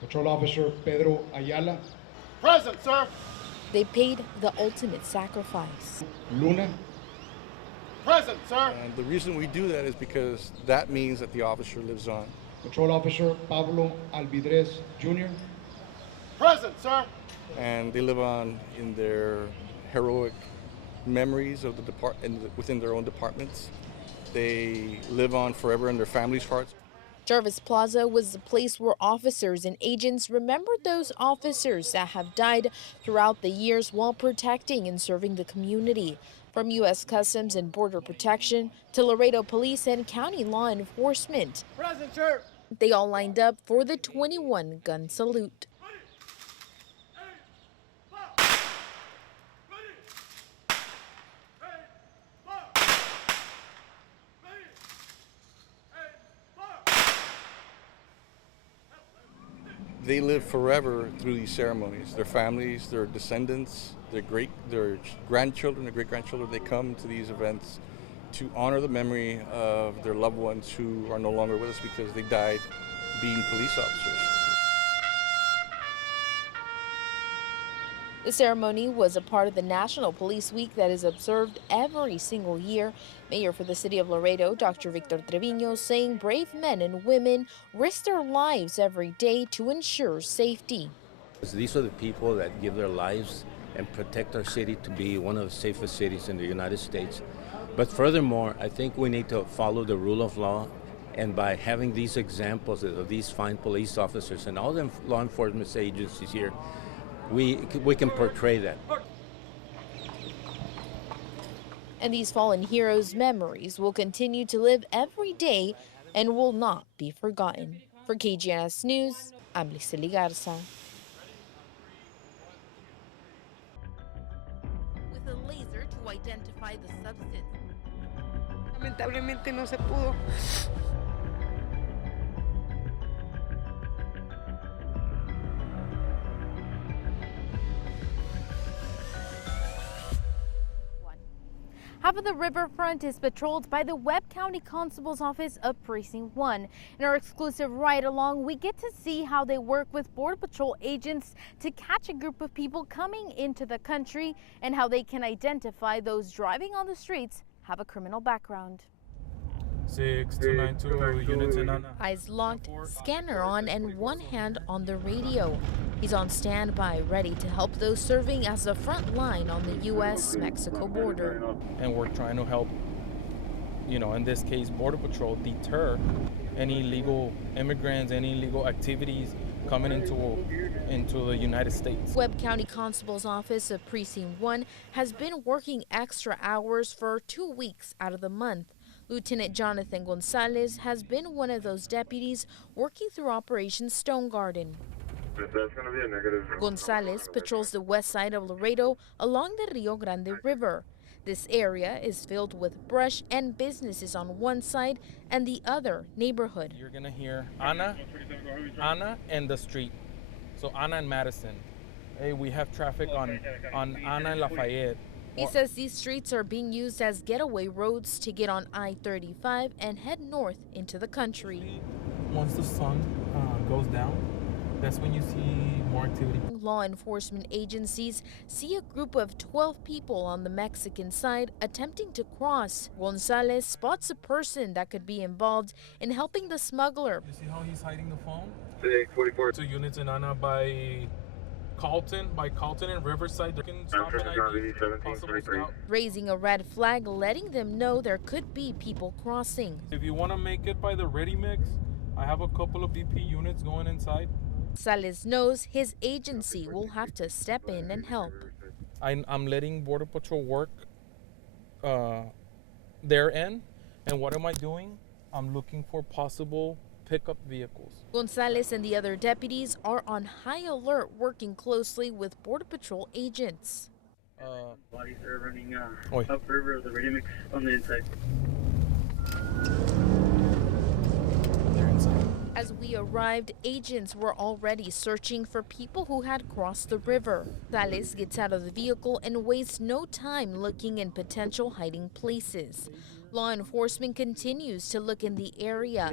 Patrol Officer Pedro Ayala. Present, sir. They paid the ultimate sacrifice. Luna. Present, sir. And the reason we do that is because that means that the officer lives on. Patrol Officer Pablo Alvidrez Jr. Present, sir. And they live on in their heroic memories of within their own departments. They live on forever in their families' hearts. Jarvis Plaza was the place where officers and agents remembered those officers that have died throughout the years while protecting and serving the community. From U.S. Customs and Border Protection to Laredo Police and county law enforcement. Present, sir. They all lined up for the 21-gun salute. They live forever through these ceremonies. Their families, their descendants, their grandchildren, their great-grandchildren, they come to these events to honor the memory of their loved ones who are no longer with us because they died being police officers. The ceremony was a part of the National Police Week that is observed every single year. Mayor for the city of Laredo, Dr. Victor Trevino, saying brave men and women risk their lives every day to ensure safety. These are the people that give their lives and protect our city to be one of the safest cities in the United States. But furthermore, I think we need to follow the rule of law, and by having these examples of these fine police officers and all the law enforcement agencies here, we can portray that. And these fallen heroes' memories will continue to live every day and will not be forgotten. For KGNS News, I'm Lisely Garza. With a laser to identify the substance. Lamentablemente no se pudo. Half of the riverfront is patrolled by the Webb County Constable's Office of Precinct 1. In our exclusive ride-along, we get to see how they work with Border Patrol agents to catch a group of people coming into the country and how they can identify those driving on the streets have a criminal background. 6292 units in Ana. Eyes locked, scanner on, and one hand on the radio. He's on standby, ready to help those serving as the front line on the U.S.-Mexico border. And we're trying to help, in this case, Border Patrol deter any illegal immigrants, any illegal activities coming into the United States. Webb County Constable's Office of Precinct 1 has been working extra hours for 2 weeks out of the month. Lieutenant Jonathan Gonzalez has been one of those deputies working through Operation Stone Garden. That's going to be a negative. Gonzalez patrols the west side of Laredo along the Rio Grande River. This area is filled with brush and businesses on one side and the other neighborhood. You're going to hear Ana and the street. So Ana and Madison. Hey, we have traffic on Ana and Lafayette. He says these streets are being used as getaway roads to get on I-35 and head north into the country. Once the sun goes down, that's when you see more activity. Law enforcement agencies see a group of 12 people on the Mexican side attempting to cross. Gonzalez spots a person that could be involved in helping the smuggler. You see how he's hiding the phone? 644. 2 units in Ana by Carlton and Riverside. They can stop an ID, possible scout. Raising a red flag, letting them know there could be people crossing. If you want to make it by the ready mix, I have a couple of BP units going inside. Gonzalez knows his agency will have to step in and help. I'm letting Border Patrol work their end, and what am I doing? I'm looking for possible pickup vehicles. Gonzalez and the other deputies are on high alert, working closely with Border Patrol agents. Bodies are running upriver, the ready mix on the inside. They're inside. As we arrived, agents were already searching for people who had crossed the river. Gonzalez gets out of the vehicle and wastes no time looking in potential hiding places. Law enforcement continues to look in the area.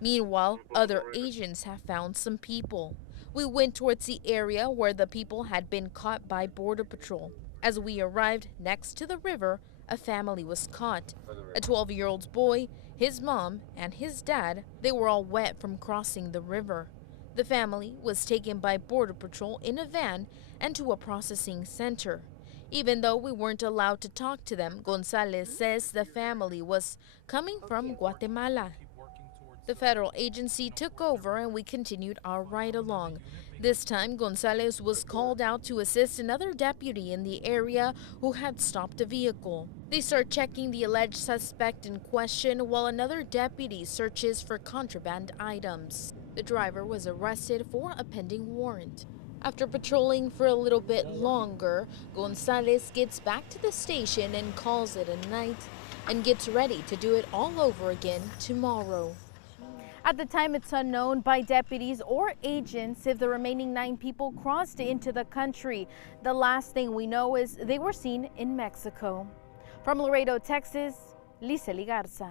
Meanwhile, other agents have found some people. We went towards the area where the people had been caught by Border Patrol. As we arrived next to the river, a family was caught. A 12-year-old boy, his mom, and his dad, they were all wet from crossing the river. The family was taken by Border Patrol in a van and to a processing center. Even though we weren't allowed to talk to them, Gonzalez says the family was coming from Guatemala. The federal agency took over and we continued our ride along. This time, Gonzalez was called out to assist another deputy in the area who had stopped a vehicle. They start checking the alleged suspect in question while another deputy searches for contraband items. The driver was arrested for a pending warrant. After patrolling for a little bit longer, Gonzalez gets back to the station and calls it a night and gets ready to do it all over again tomorrow. At the time, it's unknown by deputies or agents if the remaining 9 people crossed into the country. The last thing we know is they were seen in Mexico. From Laredo, Texas, Lisely Garza.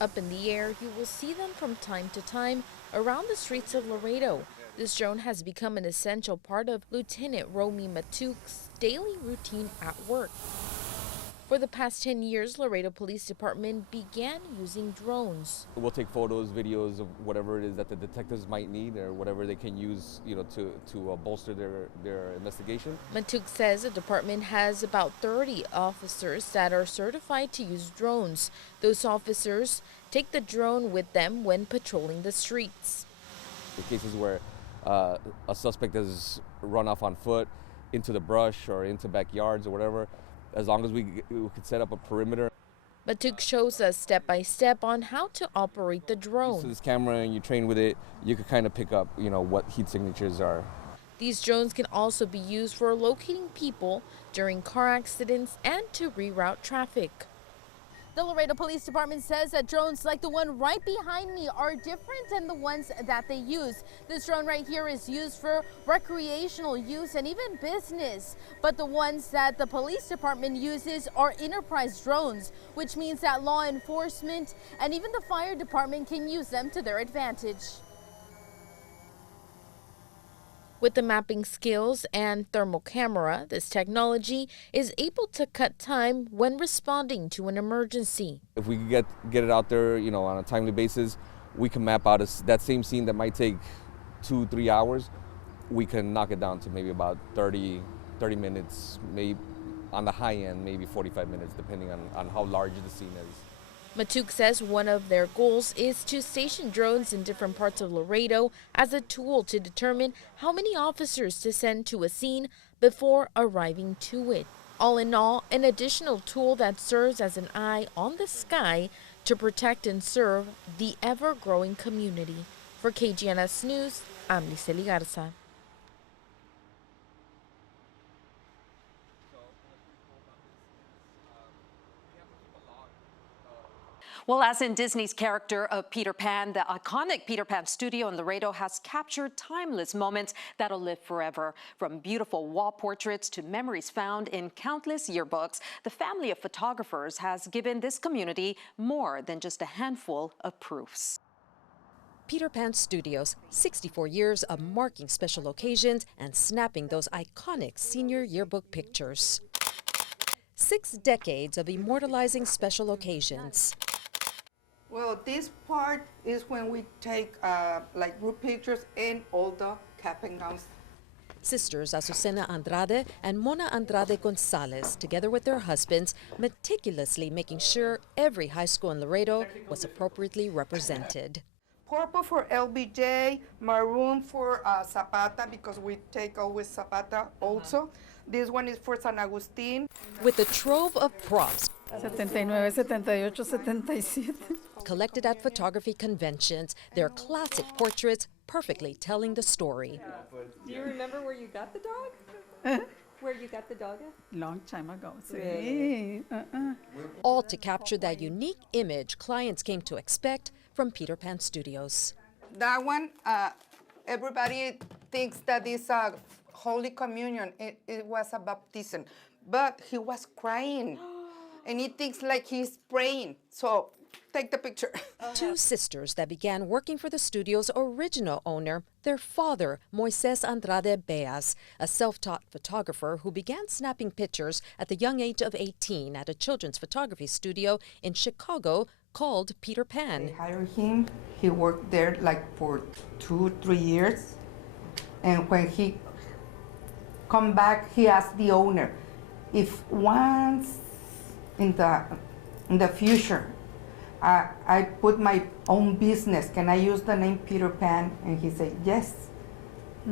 Up in the air, you will see them from time to time around the streets of Laredo. This drone has become an essential part of Lieutenant Romy Matuc's daily routine at work. For the past 10 years, Laredo Police Department began using drones. We'll take photos, videos of whatever it is that the detectives might need or whatever they can use, to bolster their investigation. Matuc says the department has about 30 officers that are certified to use drones. Those officers take the drone with them when patrolling the streets. The cases where a suspect has run off on foot into the brush or into backyards or whatever, as long as we could set up a perimeter. Matuc shows us step by step on how to operate the drone. So this camera and you train with it, you could kind of pick up, what heat signatures are. These drones can also be used for locating people during car accidents and to reroute traffic. The Laredo Police Department says that drones like the one right behind me are different than the ones that they use. This drone right here is used for recreational use and even business. But the ones that the police department uses are enterprise drones, which means that law enforcement and even the fire department can use them to their advantage. With the mapping skills and thermal camera, this technology is able to cut time when responding to an emergency. If we get it out there, on a timely basis, we can map out that same scene that might take 2-3 hours. We can knock it down to maybe about 30 minutes, maybe on the high end, maybe 45 minutes, depending on how large the scene is. Matuc says one of their goals is to station drones in different parts of Laredo as a tool to determine how many officers to send to a scene before arriving to it. All in all, an additional tool that serves as an eye on the sky to protect and serve the ever-growing community. For KGNS News, I'm Lisely Garza. Well, as in Disney's character of Peter Pan, the iconic Peter Pan studio in Laredo has captured timeless moments that'll live forever. From beautiful wall portraits to memories found in countless yearbooks, the family of photographers has given this community more than just a handful of proofs. Peter Pan Studios, 64 years of marking special occasions and snapping those iconic senior yearbook pictures. 6 decades of immortalizing special occasions. Well, this part is when we take like group pictures in all the cap and gowns. Sisters Azucena Andrade and Mona Andrade Gonzalez, together with their husbands, meticulously making sure every high school in Laredo was appropriately represented. Purple for LBJ, maroon for Zapata, because we take always Zapata also. This one is for San Agustin. With a trove of props 79, 78, 77. collected at photography conventions, their classic portraits perfectly telling the story. Do you remember where you got the dog? Where you got the dog at? Long time ago. Really? All to capture that unique image clients came to expect from Peter Pan Studios. That one, everybody thinks that is a Holy Communion. It was a baptism. But he was crying. And he thinks like he's praying. So take the picture. Two sisters that began working for the studio's original owner, their father, Moises Andrade Beas, a self-taught photographer who began snapping pictures at the young age of 18 at a children's photography studio in Chicago called Peter Pan. They hired him. He worked there like for 2-3 years. And when he come back, he asked the owner, if once in the future, I put my own business, can I use the name Peter Pan? And he said yes.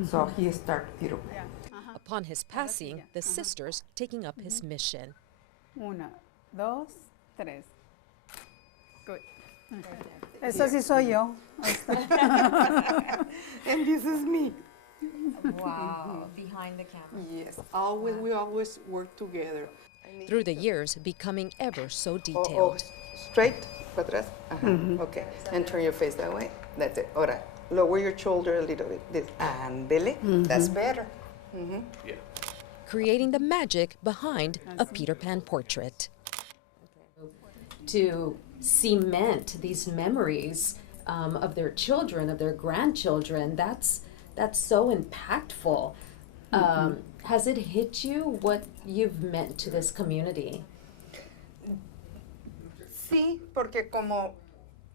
So he started Peter Pan. Upon his passing, the sisters taking up his mission. 1, 2, 3. Good. Eso sí soy yo. And this is me. Wow, behind the camera. Yes, we always work together. Through the years, becoming ever so detailed. Straight, para atrás. Okay, and turn your face that way. That's it. Ahora, lower your shoulder a little bit. This, andele. That's better. Yeah. Creating the magic behind a Peter Pan portrait. To cement these memories of their children, of their grandchildren, that's so impactful. Has it hit you what you've meant to this community? Sí, porque como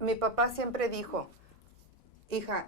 mi papá siempre dijo, hija,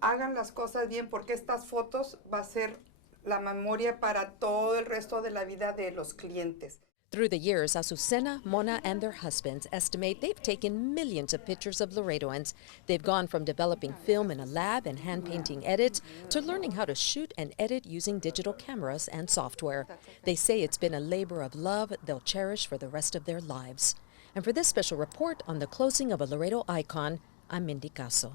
hagan las cosas bien porque estas fotos va a ser la memoria para todo el resto de la vida de los clientes. Through the years, Azucena, Mona, and their husbands estimate they've taken millions of pictures of Laredoans. They've gone from developing film in a lab and hand-painting edits to learning how to shoot and edit using digital cameras and software. They say it's been a labor of love they'll cherish for the rest of their lives. And for this special report on the closing of a Laredo icon, I'm Mindy Caso.